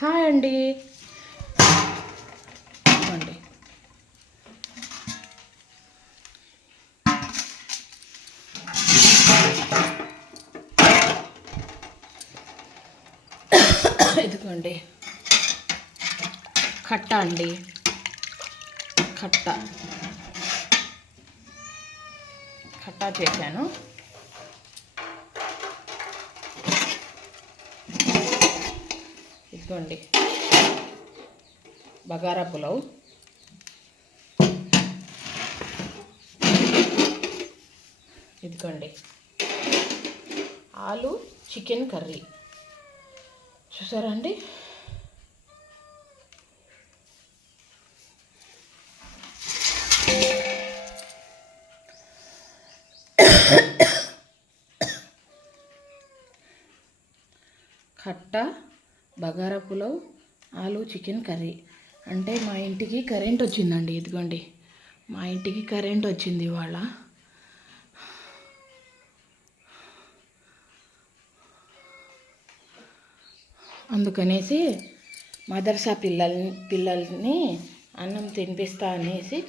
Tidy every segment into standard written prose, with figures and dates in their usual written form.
Hi అండి. ఇదిగోండి ఇదిగోండి కట్ట అండి. కట్ట చేశాను. ఇదిగోండి బగారా పులావ్, ఇదిగోండి ఆలు చికెన్ కర్రీ. చూసారా అండి? కట్ట, బగారా పులావ్, ఆలు చికెన్ కర్రీ. అంటే మా ఇంటికి కరెంట్ వచ్చిందండి. ఇదిగోండి మా ఇంటికి కరెంట్ వచ్చింది ఇవాళ. అందుకనేసి మదర్సా పిల్లల్ని అన్నం తినిపిస్తా అనేసి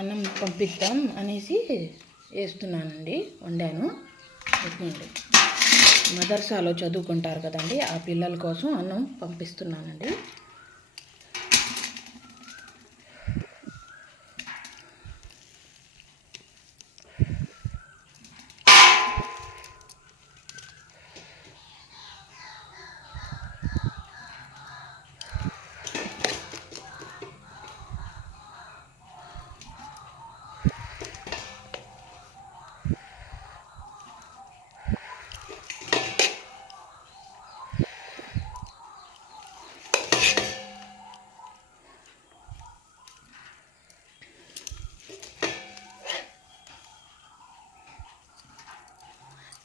అన్నం పంపిద్దాం అనేసి వేస్తున్నానండి, వండాను. ఇదిగోండి మదర్సాలో చదువుకుంటారు కదండి, ఆ పిల్లల కోసం అన్నం పంపిస్తున్నానండి.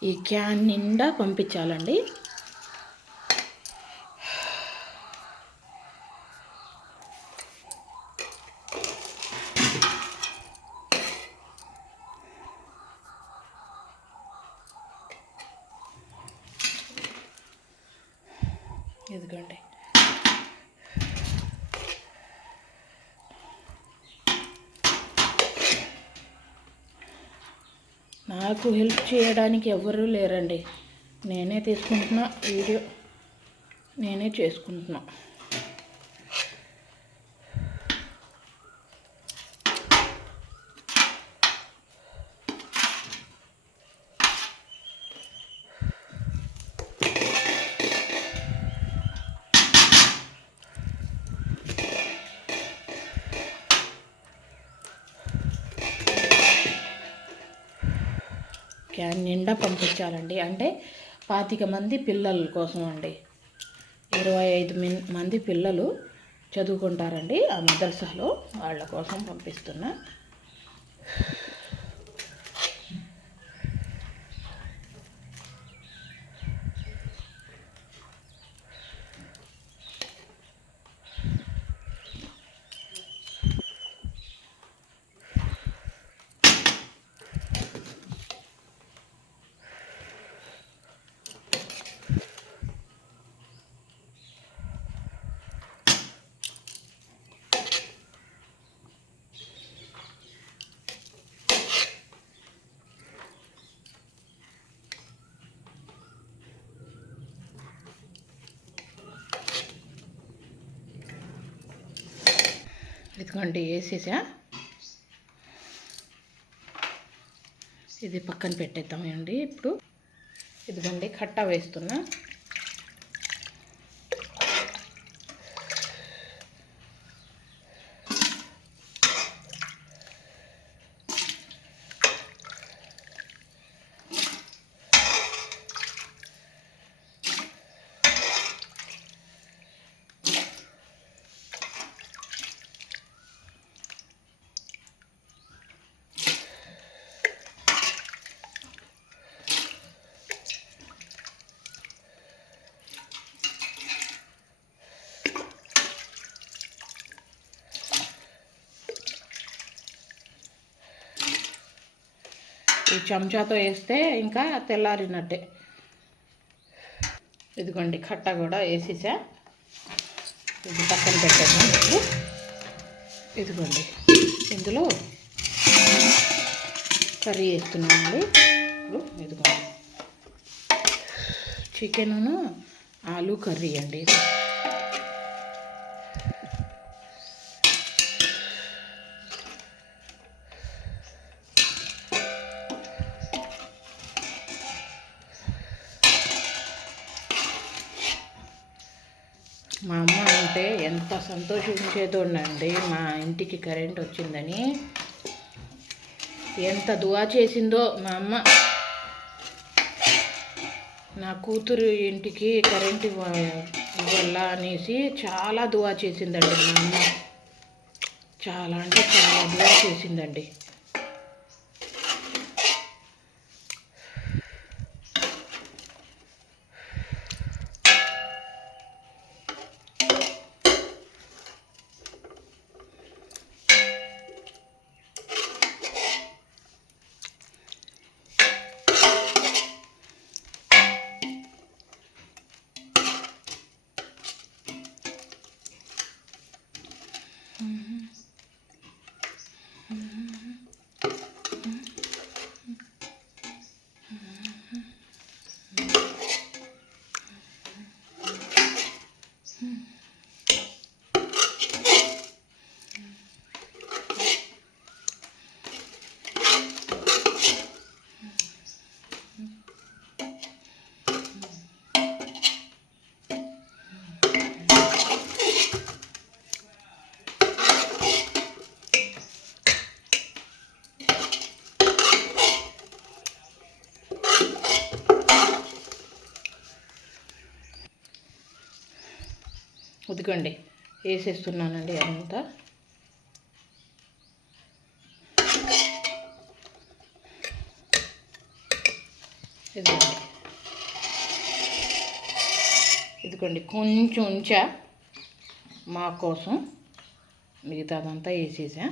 ఈ క్యాన్ నిండా పంపించాలండి. ఇదిగోండి నాకు హెల్ప్ చేయడానికి ఎవ్వరూ లేరండి. నేనే తీసుకుంటున్నా వీడియో, నేనే చేసుకుంటున్నా. క్యాన్ నిండా పంపించాలండి. అంటే 25 మంది పిల్లల కోసం అండి. 25 మంది పిల్లలు చదువుకుంటారండి ఆ మదర్సాలో, వాళ్ళ కోసం పంపిస్తున్నా. ఇదిగోండి వేసేసా. ఇది పక్కన పెట్టేద్దామండి ఇప్పుడు. ఇదిగోండి కట్ట వేస్తున్నా. ఈ చెంచాతో వేస్తే ఇంకా తెల్లారినట్టే. ఇదిగోండి కట్ట కూడా వేసేసా. ఇది పక్కన పెట్టేసాను. ఇదిగోండి ఇందులో కర్రీ వేస్తున్నానండి. ఇదిగోండి చికెను ఆలు కర్రీ అండి. మా అమ్మ అంటే ఎంత సంతోషించేదోనండి. మా ఇంటికి కరెంట్ వచ్చిందని ఎంత దువా చేసిందో మా అమ్మ. నా కూతురు ఇంటికి కరెంట్ ఇవ్వాల అనేసి చాలా దువా చేసిందండి మా అమ్మ. చాలా అంటే చాలా దువా చేసిందండి. ఉదకండి వేసేస్తున్నానండి అంతా. ఇదిగోండి కొంచెం ఉంచా మా కోసం, మిగతాదంతా వేసేసా.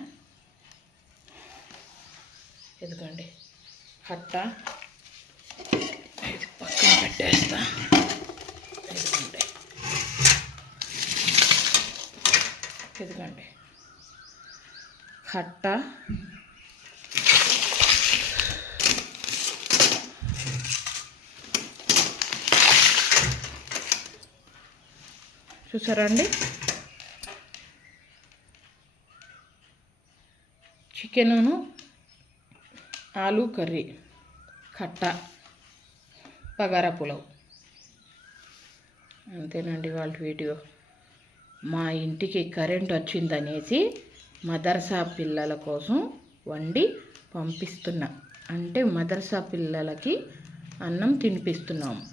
ఇదిగోండి కట్ట ఇది పక్కన పెట్టేస్తా. ఇదిగోండి కట్ట చూసారా అండి. చికెను ఆలు కర్రీ, కట్ట, బగారా పులావ్. అంతేనండి వాళ్ళ వీడియో. మా ఇంటికి కరెంట్ వచ్చిందనేసి మదర్సా పిల్లల కోసం వండి పంపిస్తున్నా. అంటే మదర్సా పిల్లలకి అన్నం తినిపిస్తున్నాము,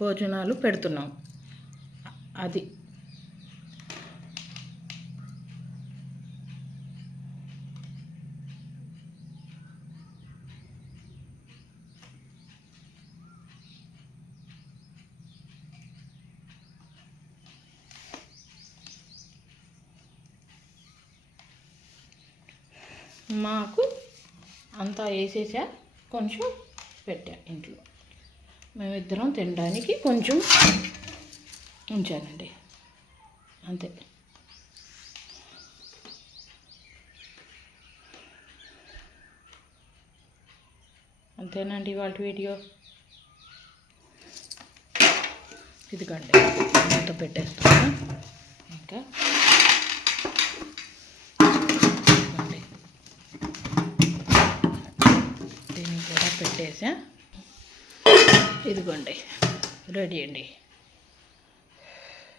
భోజనాలు పెడుతున్నాం. అది మాకు అంతా వేసేసా, కొంచెం పెట్టా ఇంట్లో. మేమిద్దరం తినడానికి కొంచెం ఉంచానండి, అంతే. అంతేనండి వాళ్ళ వీడియో. ఇదిగండి అంత పెట్టేస్తాను. ఇంకా దీన్ని కూడా పెట్టేసా. ఇదిగోండి రెడీ అండి.